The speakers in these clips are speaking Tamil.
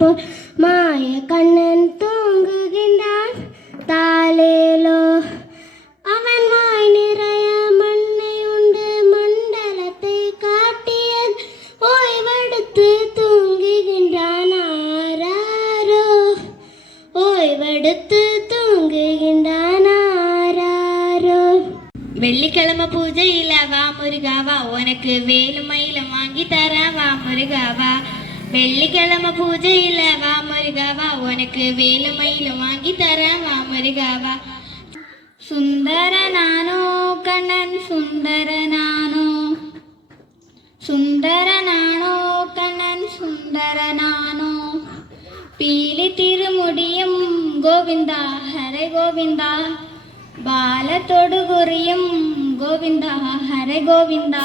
இப்போ மாய கண்ணன் தூங்குகின்றான் தாலேலோ. அவன் வாய் நிறைய மண்ணை உண்டு மண்டலத்தை காட்டியது ஓய்வெடுத்து தூங்குகின்றான் ஆராரோ. ஓய்வெடுத்து தூங்குகின்றான் ஆராரோ. வெள்ளிக்கிழமை பூஜையில வா முருகாவா உனக்கு வேலு மயிலும் வாங்கி தர வா முருகாவா. வெள்ளிக்கிழமை பூஜையில வா முருகாவா உனக்கு வேலு மயிலும் வாங்கி தர வா முருகாவா. சுந்தர நானோ கண்ணன் சுந்தர நானோ. சுந்தர நானோ கண்ணன் சுந்தர நானோ. பீலி திருமுடியும் கோவிந்தா ஹரே கோவிந்தா. பால தொடுகுறியும் கோவிந்தா ஹரே கோவிந்தா.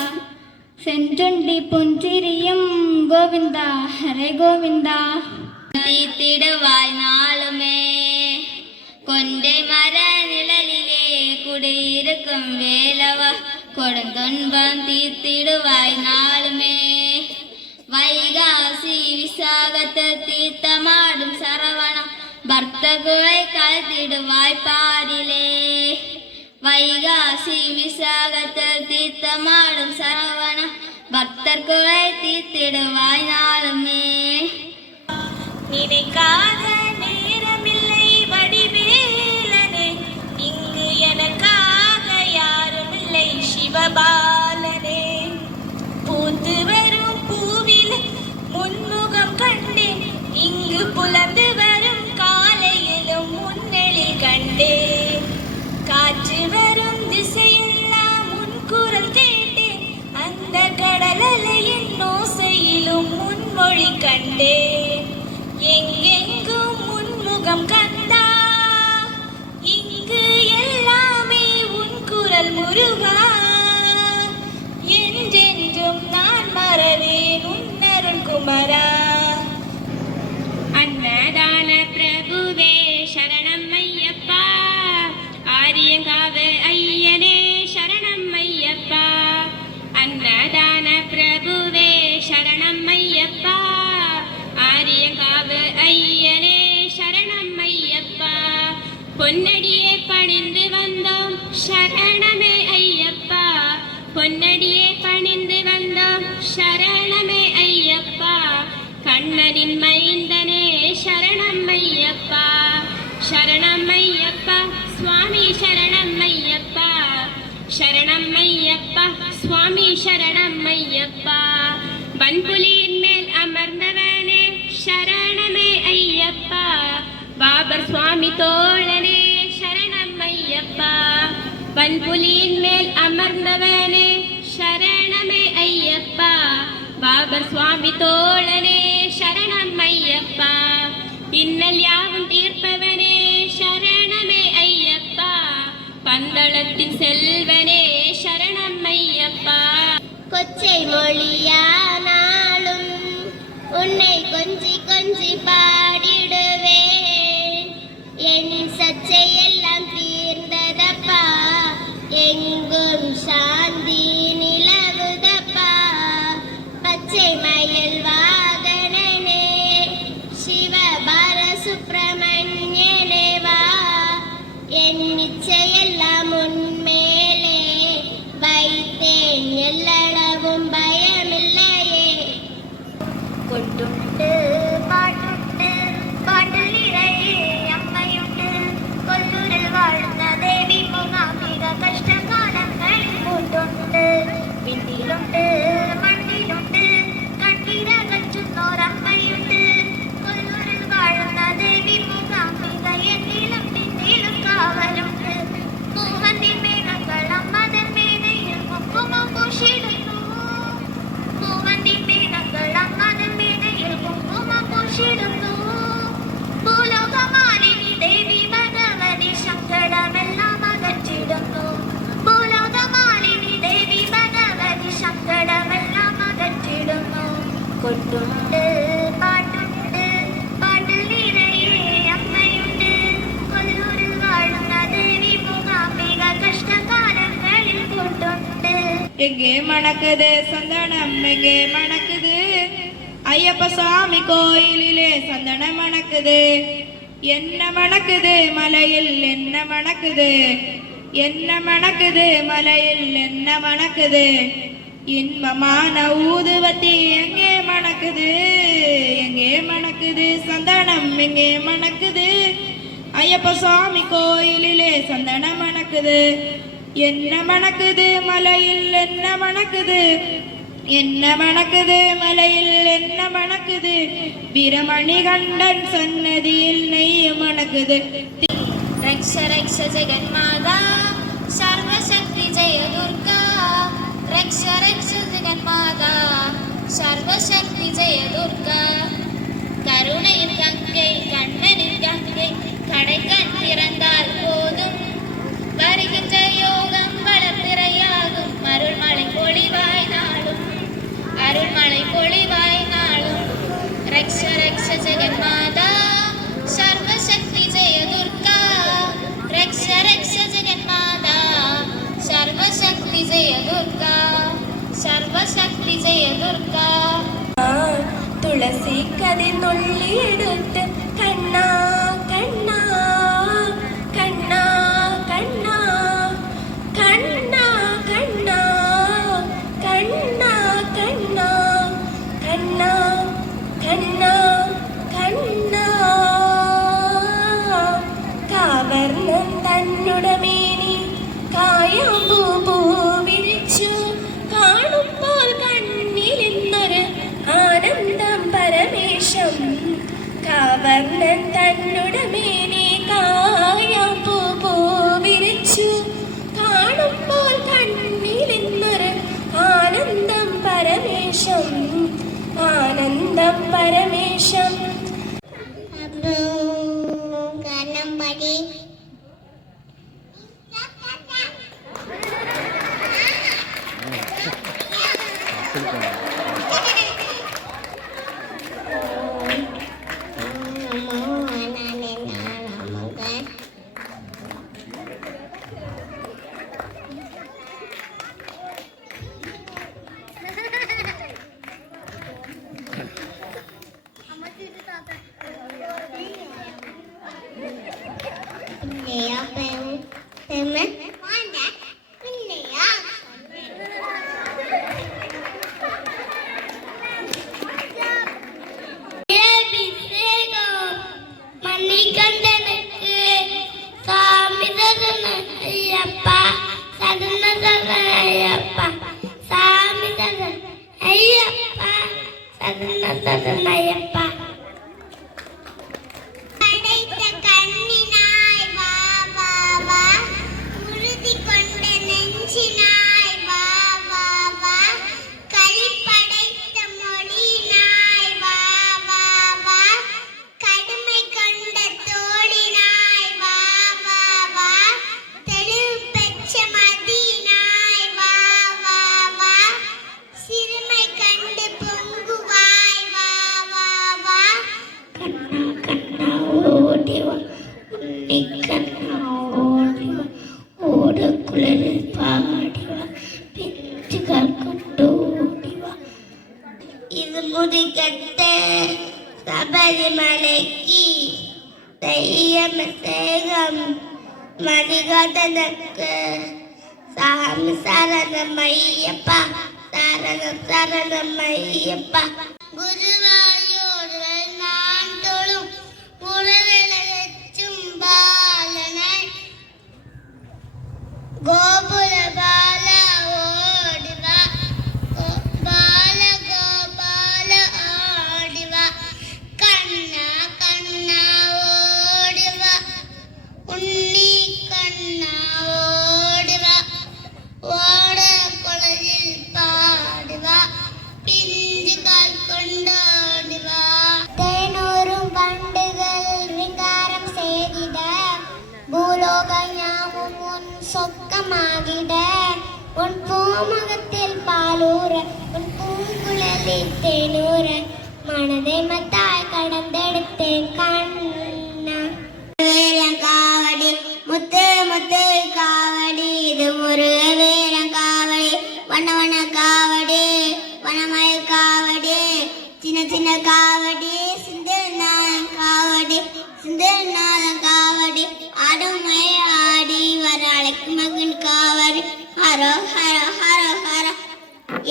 செஞ்சுண்டி புஞ்சிரியும் கோவிந்தா ஹரே கோவிந்தா. தீத்திடுவாய் நாளுமே கொண்டை மர நிழலிலே குடியிருக்கும் வேலவா. கொடுந்தொன்பம் தீர்த்திடுவாய் நாளுமே. வைகாசி விசாகத்தில் தீர்த்தமாடும் சரவணம் பக்தகுலை கலத்திடுவாய் பாரிலே. வைகாசி விசாகத்தில் தீர்த்தமாடும் சரவணம் பக்தர்குலை தீர்த்திடுவாய் நாளுமே. நினைக்காத நேரமில்லை வடிவேலனே இங்கு எனக்காக யாருமில்லை சிவபாலனே. பூத்து வரும் பூவில் முன்முகம் கண்டேன் இங்கு புலர்ந்து வரும் காலையிலும் முன்னெழில் கண்டேன். காற்று வரும் திசையெல்லாம் முன்குரல் கேட்டேன் அந்த கடலலையின் ஓசையிலும் முன்மொழி கண்டேன். எங்கெங்கும் முன்முகம் கண்டா இங்கு எல்லாமே உன் குரல் முருகா. என்றென்றும் நான் மறவேன் உன்னருள் குமரா. அன்னதான பிரபுவே சரணம் ஐயப்பா. ஆரியங்காவு ஐயனே சரணம் ஐயப்பா. அன்னதான பிரபுவே சரணம் ஐயப்பா. ஆரியங்காவு ஐயனே சரணம் ஐயப்பா. பொன்னடியே பணிந்து வந்தோம் சரணமே ஐயப்பா. பொன்னடியே பணிந்து வந்தோம் சரணமே ஐயப்பா. கண்ணனின் மைந்தனே சரணம் ஐயப்பா. சரணம் ஐயப்பா சுவாமி சரணம் ஐயப்பா. சரணம் ஐயப்பா சுவாமி சரணம் ஐயப்பா. வன்புலியின் மேல் அமர்ந்தவனே சரணமே ஐயப்பா. பாபர் சுவாமி தோழனே சரணம் ஐயப்பா. வன்புலியின் மேல் அமர்ந்தவனே சரணமே ஐயப்பா. பாபர் சுவாமி தோழனே சரணம் ஐயப்பா. இன்னல் யாவும் தீர்ப்பவனே சரணமே ஐயப்பா. பந்தளத்தின் செல்வனே சரணம் ஐயப்பா. கொச்சை மொழியானாலும் உன்னை கொஞ்சி கொஞ்சி பாடிடுவேன். என் சச்சை எல்லாம் தீர்ந்ததப்பா. எங்கும் சாந்தி நிலவுதப்பா. பச்சை மயில் வாகனனே சிவபால சுப்பிரமணியனே வா. என் நிச்சயெல்லாம் உன்மேலே வைத்தேன் எல்லளவும் பயமில்லையே. கொட்டுண்டு பாட்டுண்டு பாட்டில் நிறையே அம்மையுண்டு கொல்லூரில் வாழ்ந்த தேவி முகாமிக கஷ்ட காலங்களில் கூட்டுண்டு. விண்ணிலுண்டு மண்ணிலுண்டு கண்ணீர கற்றுனோர் அம்மையுண்டு கொல்லூரில் வாழ்ந்த தேவி முகாமிக என்னிலும் பின்னிலும் காவலுண்டு. மூவந்தின் மேகங்கள் அம்மதன் மேடையில் குங்குமம் பூசிடுന്നു. மூவந்தின் மேகங்கள் அம்மதன் மேடையில் குங்குமம் பூசிடுന്നു. ഭൂലോകമാലിനി ദേവി ഭഗവതി സങ്കടമെല്ലാം അകറ്റിടുന്നു. ഭൂലോകമാലിനി ദേവി ഭഗവതി സങ്കടമെല്ലാം അകറ്റിടുന്നു. കൊട്ടുണ്ട് പാട്ടുണ്ട് പാട്ടിൽ നിറയെ അമ്മയുണ്ട് കൊല്ലൂരിൽ വാഴുന്ന ദേവി മൂകാംബിക കഷ്ടകാലങ്ങളിൽ കൂട്ടുണ്ട്. எங்கே மணக்குது சந்தனம் எங்கே மணக்குது. ஐயப்ப சாமி கோயிலிலே சந்தனம் மணக்குது, என்ன மணக்குது மலையில் என்ன மணக்குது, என்ன மணக்குது மலையில் என்ன மணக்குது, இன்பமான ஊதுவத்தி எங்கே மணக்குது, எங்கே மணக்குது சந்தனம் எங்கே மணக்குது, ஐயப்ப சாமி கோயிலிலே சந்தனம் மணக்குது, என்ன மணக்குது மலையில் என்ன மணக்குது, என்ன மணக்குது மலையில் என்ன மணக்குது, வீரமணி கண்டன் சன்னதியில் நெய் மணக்குது. ரக்ஷ ரக்ஷ ஜெகன்மாதா சர்வசக்தி ஜெய துர்கா, ரக்ஷ ரக்ஷ ஜெகன்மாதா சர்வசக்தி ஜெய துர்கா, கருணையின் கங்கை கண்ணனின் கங்கை கடைக்கண் திறந்தால் போதும், வருகின்ற யோகம் வளர்த்திரையாகும், அருள்மலை பொழிவாய் நாளும், அருள்மலை பொழிவாய் நாளும். ரக்ஷ ரக்ஷ ஜெகன்மாதா சர்வசக்தி ஜெய துர்கா, ரக்ஷ ரக்ஷ ஜெகன்மாதா சர்வசக்தி ஜெய துர்கா, சர்வசக்தி ஜெய துர்கா. തുളസി കതിന്നുള്ളിയെടുത്ത് കണ്ണാ കണ്ണാ കണ്ണാ കണ്ണാ കണ്ണാ കണ്ണാ കണ്ണാ കണ്ണാ കണ്ണാ കണ്ണാ കണ്ണാ, കാവർണം തന്നുടമേനി കായാമ്പൂ പൂ വിരിച്ചു, കാണുമ്പോൾ കണ്ണിലിന്നൊരു ആനന്ദം പരമേശം, കാവർണം തന്നുടമേനി കായാമ്പൂ പൂ വിരിച്ചു, കാണുമ്പോൾ കണ്ണിലിന്നൊരു ആനന്ദം പരമേശം, ആനന്ദം പരമേശം. ഗണപതി மணிகண்டனுக்கு சாமி தரணும் ஐயப்பா, சரண சரண ஐயப்பா, சாமி தரணும் ஐயப்பா, சரண சரண ஐயப்பா. படைத்த கண்ணினாய் வா வா வா, உறுதி கொண்ட நெஞ்சினாய் வா வா வா, களிப்படைத்த மொழினாய் வா வா வா, கடுமை கொண்ட தோழினாய் வா வா வா, தெளிவு பெற்ற மதியினாய் வா வா வா, சிறுமை கண்டு பொங்குவாய் வா வா வா, கண்ணா கண்ணா ஓடிவா, உன்னை கண்ணா ஓடிவா, ஓடக்குழலில் பாடிவா, பிஞ்சுகள் கொண்டு ஓடிவா. இது முடிக்கட்ட சபரிமலைக்கு தெய்யம் சேகம் மதிகடனுக்கு, சாமி சரணம் ஐயப்பா, சரணம் சரணம் ஐயப்பா. குருவாயூர் நான் தொழும் முருகலச்சும் பாலனை, கோபுர பால ஓடிவா, பால கோபால ஆடிவா, கண்ணா கண்ணா ஓடிவா, உன்னி கண்ணா ஓடிவா, ஓட குழலில் பாடுவா, பிஞ்சுகள் கொண்டாடுவா. தேனூரும் பண்டுகள் விகாரம் செய்திட, பூலோகம் யாவும் உன் சொக்கமாகிட, உன் பூமுகத்தில் பாலூர, உன் பூங்குழலில் தேனூர, மனதை மத்தாய் கடந்தெடுத்தேன் கண்ணா. வேலங்காவடி முத்து முத்து காவடி, இது முருக வேலங்காவடி, வண்ண வண்ண காவடி, வனமய காவடி, சின்ன சின்ன കാവടി സുന്ദരനാഥൻ കാവടി സുന്ദരനാഥൻ കാവടി ആടുമയ ആടി വരാളക്ക് മകൻ കാവടി ഹര ഹര ഹര ഹര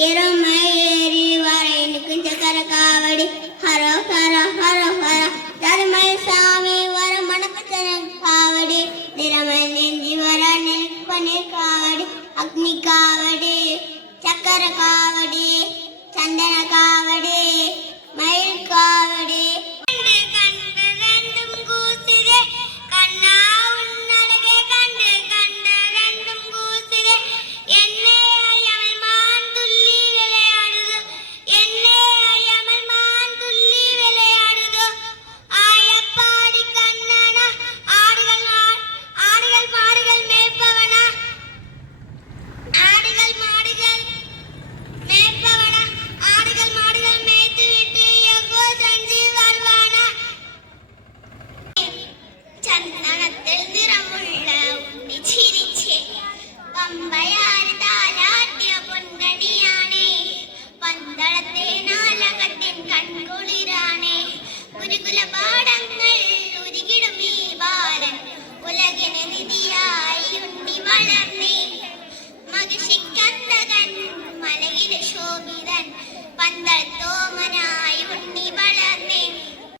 എരുമയേറി വരയിനുക്കും ചക്കര കാവടി ഹര ഹര ഹര ഹര ധർമ്മയ സ്വാമി വര മണക്കത്തന കാവടി നിരമയ നെഞ്ചി വര നെൽപ്പനെ കാവടി അഗ്നി കാവടി ചക്കര കാവടി ചന്ദന കാവടി മയിൽ കാവടി ഗുരുകുല